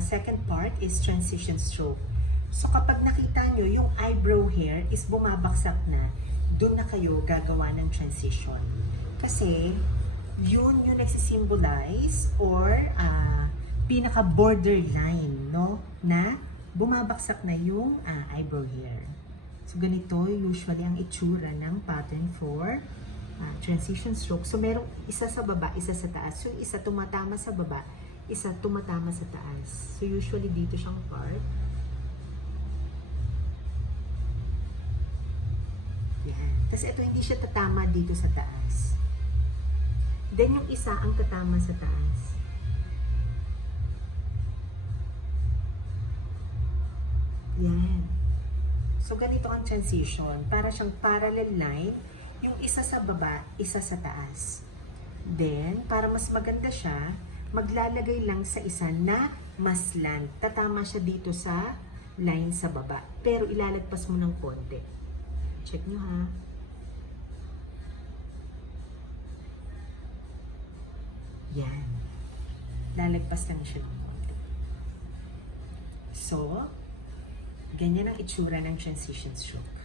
second part is transition stroke. So kapag nakita nyo yung eyebrow hair is bumabaksak na, doon na kayo gagawa ng transition. Kasi yun yung nagsisimbolize or pinaka borderline, no, na bumabaksak na yung eyebrow hair. So ganito usually ang itsura ng pattern for transition stroke. So merong isa sa baba, isa sa taas. So isa tumatama sa baba, isa tumatama sa taas. So usually dito siyang part. Yan. Tapos ito hindi siya tatama dito sa taas. Then yung isa ang tatama sa taas. Yan. So ganito ang transition. Para siyang parallel line. Yung isa sa baba, isa sa taas. Then, para mas maganda siya, maglalagay lang sa isa na mas slant. Tatama siya dito sa line sa baba. Pero ilalagpas mo ng konti. Check nyo ha. Yan. Lalagpas lang siya ng konti. So, ganyan ang itsura ng transition stroke.